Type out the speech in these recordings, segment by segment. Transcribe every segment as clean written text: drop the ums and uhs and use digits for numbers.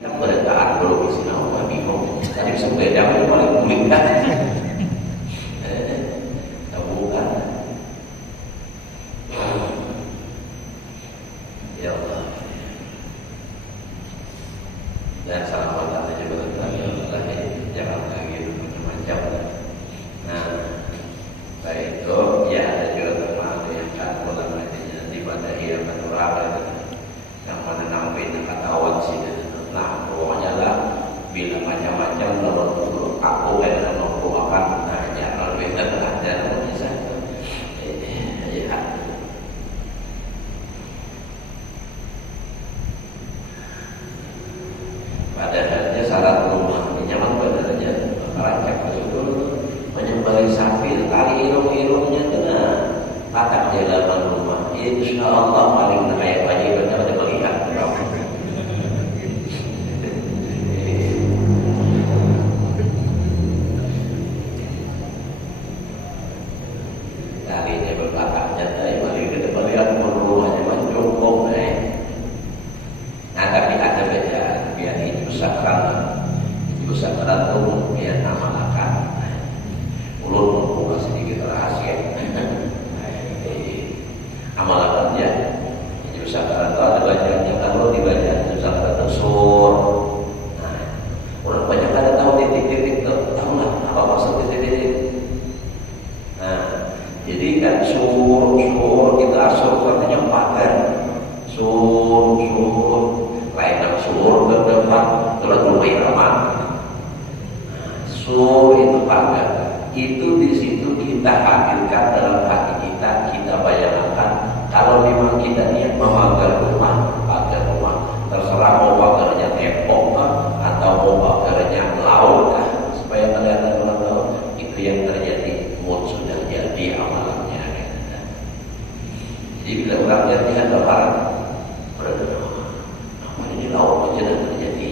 Berdekaan dulu di sini, nggak bingung. Tadi sepeda yang paling kulit kan? Bukan. Ya Allah. Dan salam aja berkali-kali. Jangan lagi macam-macam. Nah, baik itu ya ada juga teman yang kan ulamanya di Badahiyah Manurah yang mana namanya katawan sih. Nah, pokoknya lah bila macam-macam menurut aku ada mampu akan jangan lebih ada bisa ya. Padahalnya syarat rumah nyaman padahalnya rancak itu menyembelih sapi tali irung-irungnya kena patah di halaman rumah. Insya Allah paling kayak wajib benar melihat. Itu di situ kita hadirkan dalam hati kita, kita bayangkan kalau memang kita niat memagar rumah, pagar rumah, terserah mau pagarnya tembok atau mau pagarnya laut supaya kelihatan orang laut, itu yang terjadi mood sudah jadi amalannya. Jadi bila orang lihatnya ada orang apa ini laut aja dan terjadi.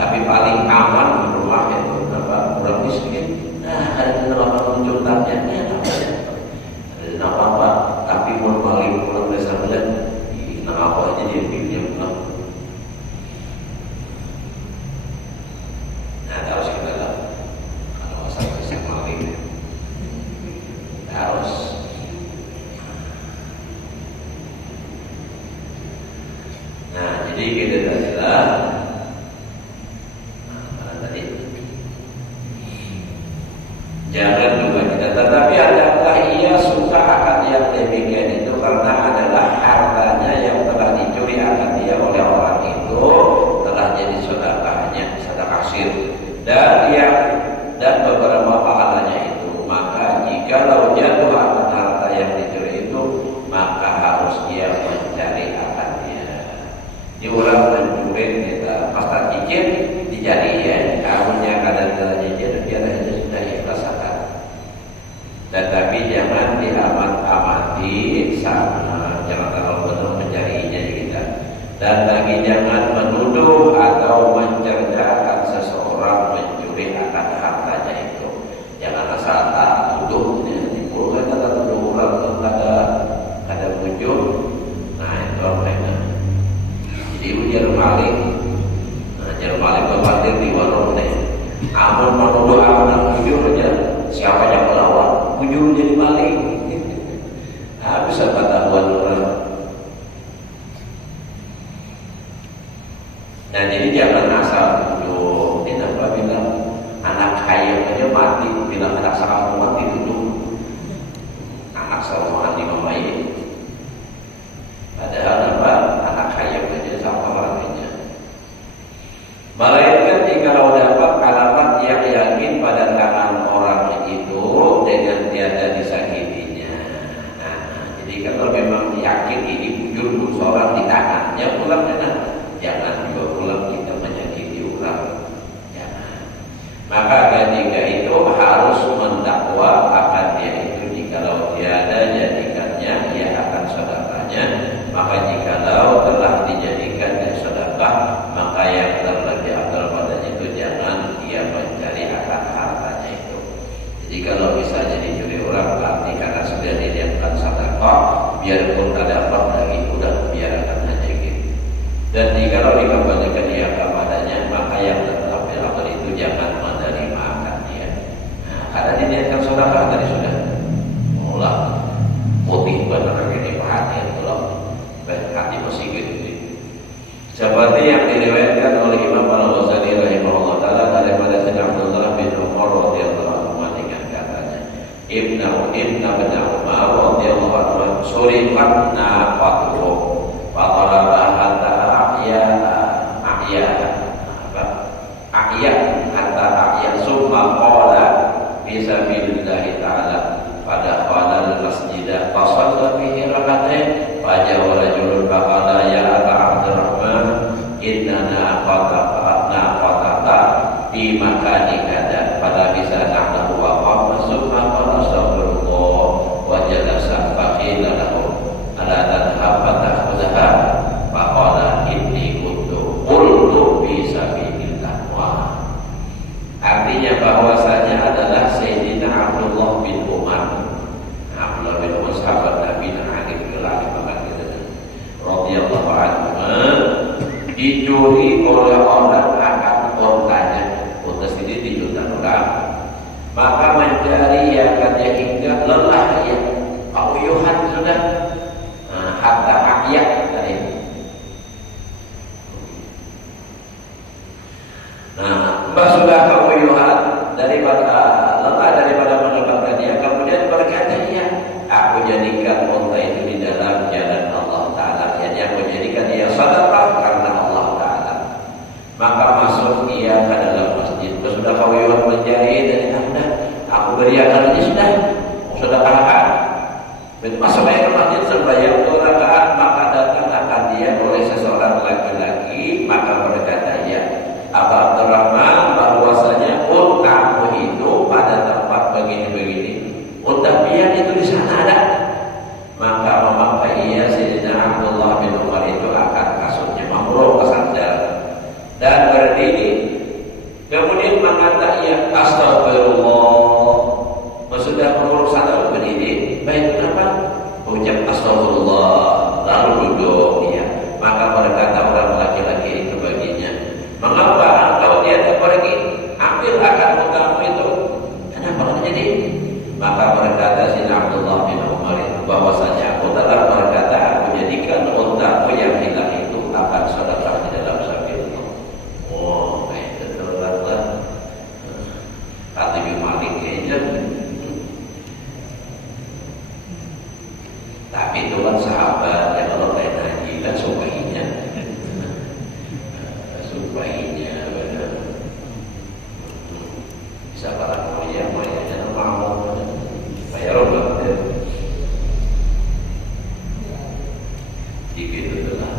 Tapi paling aman rumah itu orang miskin. Ada kenapa muncul targetnya ada apa tapi paling orang besar lihat apa aja dia pilih pulang. Nah harus kita tahu kalau masalah besar maling harus. Nah jadi kita adalah jangan juga tidak, tetapi adakah ia suka akan yang demikian itu karena adalah hartanya yang telah dicuri akan dia oleh orang itu telah jadi sedekahnya, sedekah sir dan beberapa pahalanya itu. Maka jikalau jatuh akan harta yang dicuri itu, maka harus dia mencari akan dia. Diulang mencuri kita pasta cicit dijadi ya, kamunya kadang-kadang cicit biar aja sudah ikhlas. Tetapi jangan diamat-amati sama, jangan terlalu benar mencarinya kita. Dan lagi jangan menuduh atau mencerdakan seseorang mencuri akan hartanya itu. Jangan asal tak tuduh, dipulkan kata tuduh orang ada wujud. Nah itu apa? Jadi ujar maling, ujar maling berpartir di warung nih. Amun menuduh anak wujud aja, siapa yang melawan? Ujung jadi maling. Habis pengetahuan orang. Nah jadi jangan asal tuduh. Kenapa bilang anak kaya aja mati, bilang anak sakau mati tuduh. Anak sama mati memain. Padahal apa? Anak kaya aja sama orangnya. Melainkan jika dapat alamat yang yakin pada tangan orang itu dengan tiada disakitinya. Nah, jadi kalau memang yakin ini wujud seorang di tangannya, pulang jangan juga pulang kita menyakiti orang. Jangan. Maka ketika itu harus mendakwa akan dia itu jikalau tiada jadikannya ia akan sedekahnya. Maka jikalau telah dijadikannya sedekah, maka yang terlebih afdal di masjid ini. Seperti yang diriwayatkan oleh Imam Al-Ghazali rahimahullah taala daripada Sayyidina Abdullah bin Umar radhiyallahu anhu dengan katanya, Ibnu bin Umar radhiyallahu anhu suriqat naqatu wa talaba hatta hatta summa qala fi sabilillahi ta'ala pada qala al-masjid fasalla fihi rak'atain fa ja'a rajulun faqala ya Aba Abdurrahman innana qata'na fi makani kada pada bisa nahnu wa qama summa qala astaghfirullah wa jalasa fa qila lahu ala tadhhab ta'khudha fa qala inni qultu fi sabilillah. Artinya bahwasanya adalah Sayyidina Abdullah bin Umar. Abdullah bin Umar sahabat Nabi dan adik lelaki radhiyallahu anhu dicuri oleh orang akan ontanya. Unta sendiri dijutan orang, maka mencari yang katanya hingga lelah ya, keuyuhan sudah hatta ayak tadi. Mbak sudah keuyuhan daripada lelah daripada menerbangkan dia, kemudian berkata dia, aku jadikan unta itu di dalam jalan Allah Ta'ala, yang menjadikan dia sedekah karena Allah Ta'ala. Maka masuk ia ke dalam masjid. Sudah keuyuhan mencari dan sudah aku beriakan ini sudah sedekahkan. Masuk ke masjid sembahyang 2 rakaat, maka datanglah dia oleh seseorang laki-laki, maka berkata ya Aba Abdurrahman, bahwasanya untamu itu pada tempat begini-begini, unta pian itu di sana ada. Maka memakai ia Sayyidina Abdullah bin Umar itu akan kasutnya mamruk ke sandal dan berdiri, kemudian mengatakan ia astagfirullah. Sudah mengurus sandal berdiri, baik kenapa? Ucap astagfirullah lalu duduk dia. Maka berkata orang laki-laki itu baginya, mengapa engkau tiada pergi? Ambil akan untamu itu. Kenapa terjadi? Maka berkata Sayyidina Abdullah bin Umar itu bahwasanya aku telah berkata, aku jadikan untaku yang hilang itu akan sedekah di dalam sabilillah. Oh, betul lah. Kata Ibnu Malik aja. Tapi itu kan sahabat yang kalau kayak tadi kan supainya benar. Bisa barang moyanya mau bayar obat ya. Begitu itulah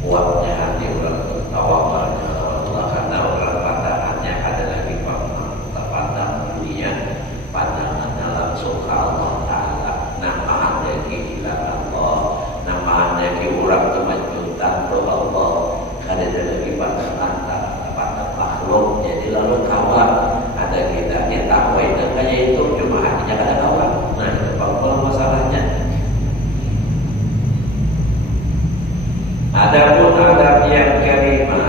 kuatnya hati orang tawakalnya Allah, karena orang pandangannya ada lagi pandang dunia, pandangannya langsung ke Allah Ta'ala. Nama anda kehilang Allah, nama anda ke orang kemajuan ke Allah, ada lagi pandangan makhluk. Jadi lalu kawan ada kita takwa itu kayak itu cuma hatinya ada kawan. Nah itu masalahnya. Adapun adab yang kelima,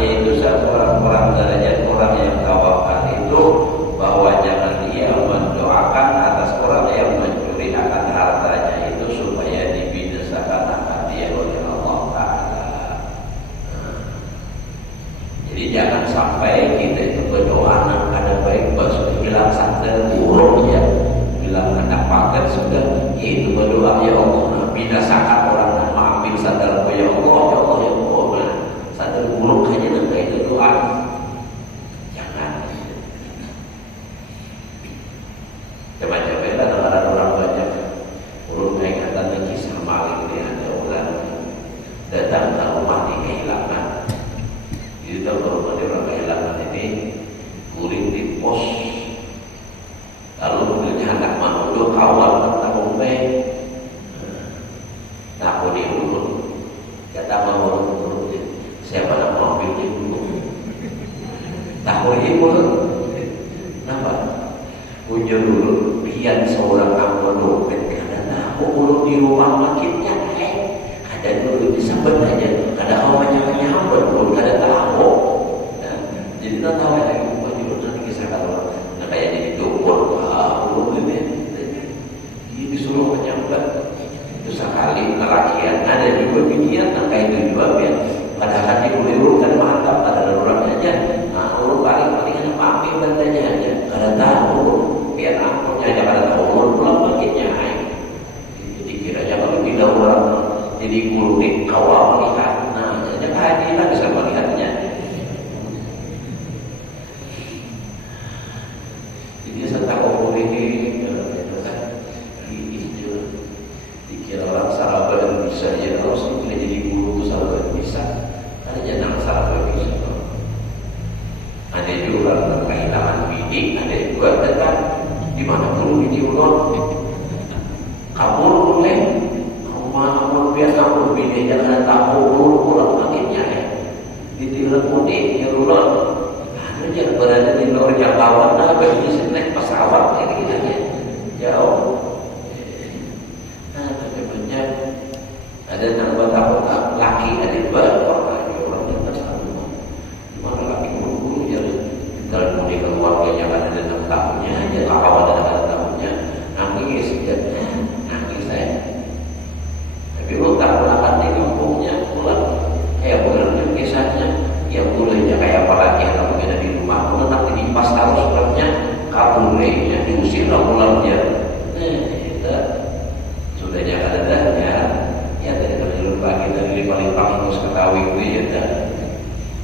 yaitu satu orang derajat orang yang tawakal itu, bahwa jangan dia mendoakan atas orang yang mencuri akan hartanya itu supaya dibinasakan akan dia oleh Allah Ta'ala. Jadi jangan sampai kita itu berdoa anak ada baik, sudah bilang sadar buruk ya, bilang anak pakai sudah, itu berdoa ya Allah binasakan orang, nama ambil sadar ya Allah ya Allah ya Allah, sadar buruk hanya dengan itu doa. Jangan. Coba-coba ada orang banyak urut ingatan lagi kisah maling ini, ada orang datang ke rumah di kehilangan. Jadi kalau rumah orang kehilangan ini guling di pos, lalu mobilnya anak menuduh kawan tentang umai. Nah aku diurut, kata urut siapa nak mobil diurut? Tahu diurut, kenapa? Punya urut pian seorang ampun dompet karena aku urut di rumah makinnya. Ada dulu bisa aja, ada kawannya menyambut belum ada tahu. Jadi tak tahu lagi urut nanti kisah kalau nak kayak jadi dukun, urut ini disuruh menyambut. Itu sekali kelakian ada juga begini kulon. Anu jangan berada di luar jangkauan lah, bagi naik pesawat kayak gitu ya. Jauh. Nah, tapi banyak ada nambah tahun laki ada dua orang yang bersama. Cuma laki guru jadi kalau mau di keluarganya kan ada 6 tahunnya, aja kawan ada tahunnya, nangis saya. Tapi lu tak pulang di kampungnya pulang, pulang kisahnya, ya mulainya kayak apa lagi kalau ada di rumah, pulang nanti dipas taruh suratnya, kabulnya diusir pulangnya. Itu sudah jangan adanya, ya dari penelur pagi dari paling terus ketahui ya dan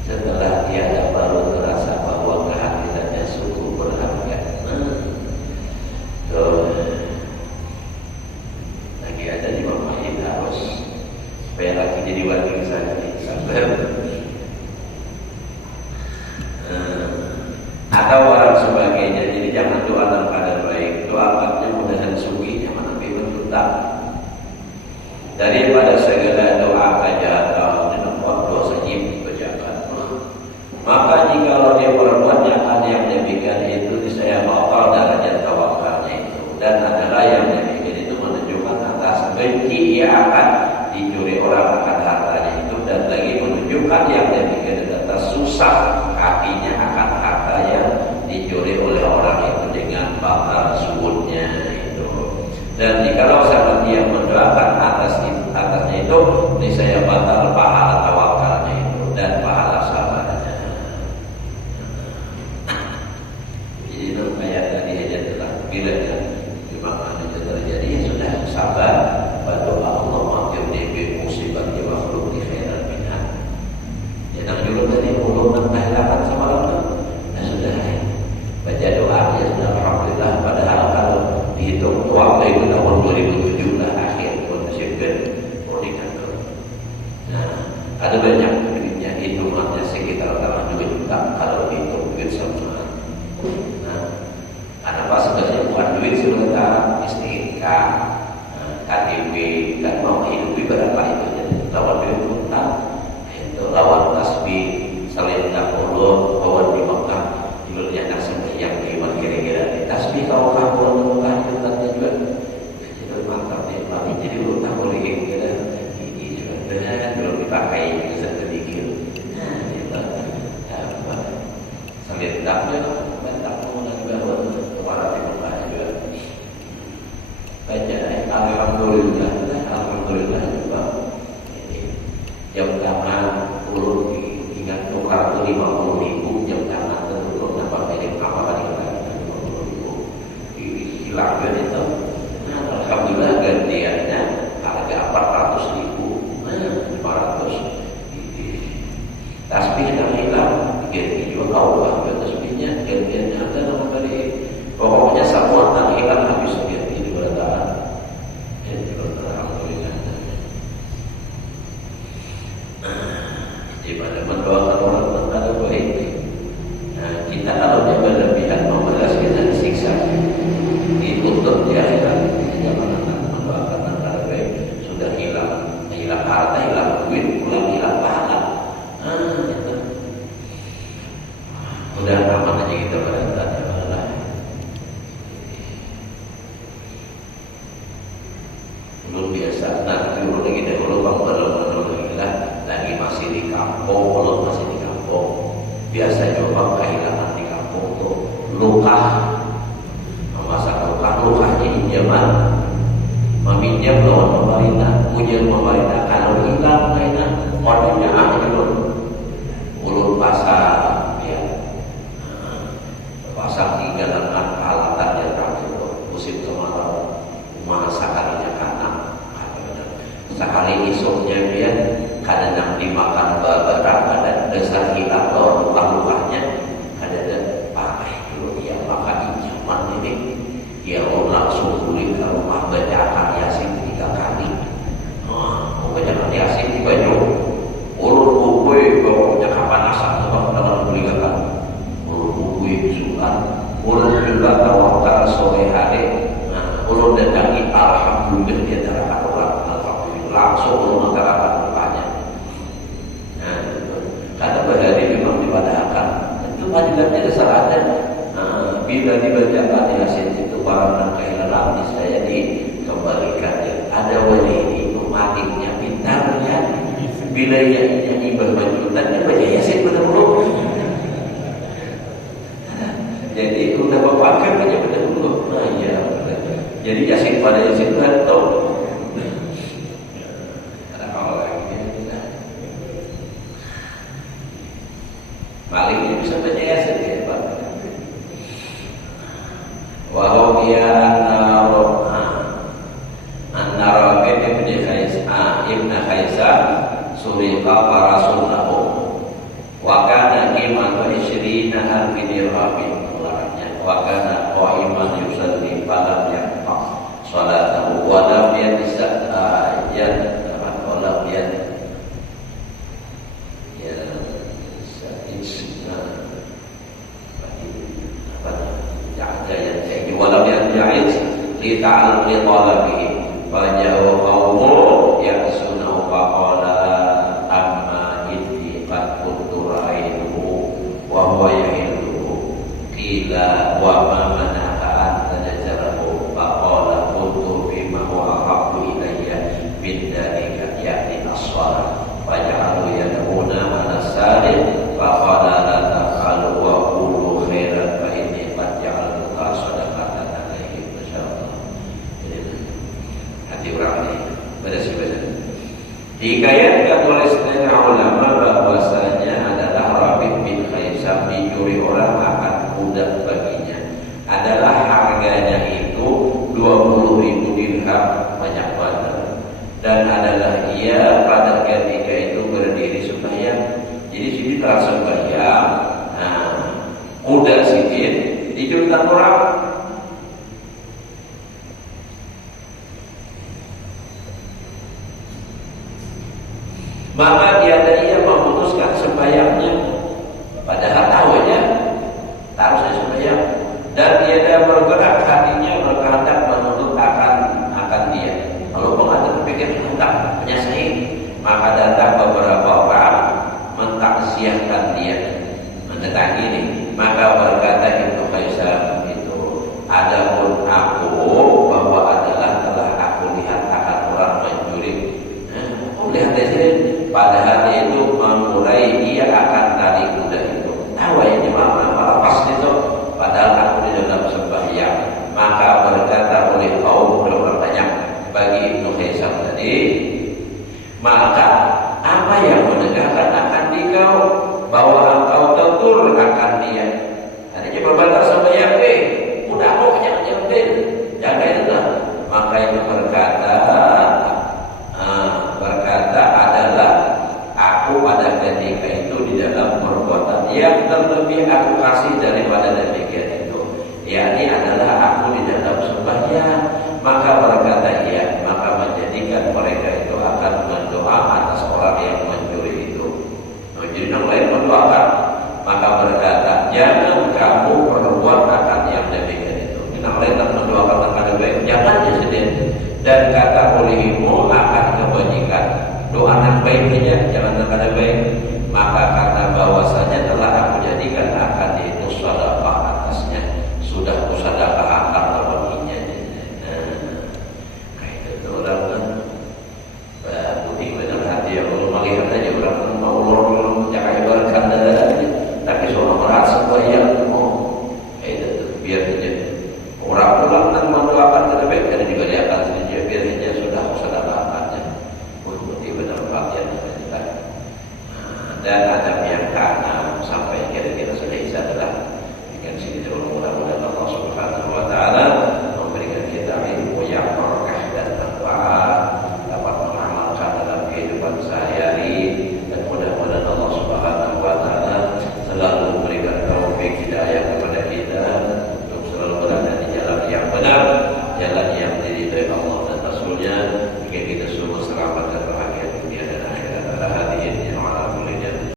setelah tiada baru terasa bahwa kehadirannya sungguh berharga. Tuh lagi ada di bawah ini harus supaya lagi jadi wakil saja sabar. Atau orang sebagainya. Jadi jangan doa dalam keadaan baik, doakannya mudahan sugi yang mana bertutang daripada segala doa kejahatan dan dosa jim pejabat. Maka jika dia berbuatnya ada yang demikian itu saya bakal derajat tawakalnya itu, dan adalah yang demikian itu menunjukkan atas benci ia akan dicuri orang akan hartanya itu, dan lagi menunjukkan yang demikian itu atas susah kakinya akan harta yang dicuri oleh orang itu dengan bakal suhudnya itu. Dan jikalau sama dia mendoakan atasnya itu, niscaya batal pahala tawakalnya itu dan pahala sabarnya. Jadi itu kayak tadi aja telah bila dimana aja terjadi ya sudah sabar, berdoa Allah maghfirli bi musibati wa khulqi khairan minha. Ya nak dulu tadi ulun menghalakan sama Allah. Ya sudah baca doa ya sudah alhamdulillah. Padahal kalau dihitung waktu itu tahun 2007 lah akhir konsipen pernikahan. Nah, ada banyak duitnya, hitungannya sekitar 2 juta kalau hitung duit semua. Nah, ada pas sebenarnya bukan duit sebentar istiqah, KTP dan mau hidupi berapa itu jadi lawan duit utang itu lawan tasbih selain Allah kawan di Mekah dulunya nasib yang gimana kira-kira tasbih kau kawan itu tadi juga jadi mantap nih kami jadi lu tak boleh kira ini juga benar belum dipakai bisa sedikit selain taknya banyak orang juga para timur juga baca alhamdulillah juga jam tangan ulun ingat tukar itu 50.000 jam tangan terus dapat dari apa tadi kata 50.000 hilangkan itu. Nah, alhamdulillah gantiannya harga 400.000 500 tasbih yang hilang ganti juga Allah tasbihnya gantiannya ada nama dari pokoknya semua tak hilang habis ganti di berataan alhamdulillah. Daripada mendoakan orang berkata baik. Nah, kita kalau dia berlebihan membalas kita disiksa, dituntut di akhirat. Jangan mendoakan antara baik sudah hilang harta, hilang duit, pulang hilang pahala. Itu. Udah aman aja kita berada malah. Belum biasa. Nah, dulu lagi dahulu lagi masih di kampung, belum masih di kampung. Biasa coba kehilangan di kampung tuh luka, masa lukanya pinjaman, meminjam lawan pemerintah, ujian pemerintah kalau hilang mainan, orangnya akhirnya ulun pasar, ya pasar tiga dengan peralatan yang terakhir musim kemarau, sekalinya kanan, sekali isoknya dia kadang dimakan beberapa dan dasar hilang lawan luka-lukanya kadang pakai dulu dia makan injaman ini dia langsung beli ke rumah bacakan Yasin 3 kali. Bacakan Yasin di baju ulun bukui pokoknya kapan asal dengan beli kan ulun bukui bisulan ulun juga tawakal sore hari. Ulun datangi alhamdulillah dia terangkan orang alhamdulillah langsung ulun terangkan lukanya. Karena berhari memang di pada bila dibacakan Yasin itu barang dan kehilangan saya dikembalikannya. Ada wali itu maliknya pintar ya. Bila ia nyanyi berbajutan dia baca Yasin betul-betul. Jadi udah bapak kan baca betul-betul. Nah ya. Jadi Yasin pada Yasin betul. Maliknya bisa baca Yasin ya Pak. Wahau dia antara ibn Khaisar surika para sunnahu wa kana imanu isyrina alfi dirhamin wa kana qa'iman yusalli falam yaqta salatahu wa lam walam yaj'al li ta'alqi talabihi faja'a qawmu yaqsunu faqala amma inni qad kuntu ra'aytuhu wa huwa yahiluhu qila wa ma mana'aka an tajarahu faqala kuntu bima huwa ahabbu ilayya min dhalika ya'ni as-shalah faja'alu yad'una ala salim faqala la taf'alu wa qulu khairan fa inni qad ja'altuka sadaqatan alaihim masyaallah. Hati orang ini bersih-bersih dikayatkan oleh setengah ulama bahwasanya adalah Rabi' bin Khaisar dicuri orang akan budak baginya adalah harganya itu 20.000 dirham banyak banget dan adalah ia pada ketika itu berdiri sembahyang. Jadi sini telah sembahyang, kuda sikit dicuri orang. Maka ia memutuskan sembahyangnya, padahal tahu aja harusnya sembahyang, dan dia bergerak hatinya berkehendak menuntut akan dia. Lalu pengantin berpikir hendak menyelesaikan, maka datang beberapa orang mentaksiahkan dia, mendatangi ini. Maka berkata Ibnu Khaisar itu, adapun aku bahwa telah aku lihat akan orang mencuri. Lihat saja. Padahal itu mengurai dia akan tali kuda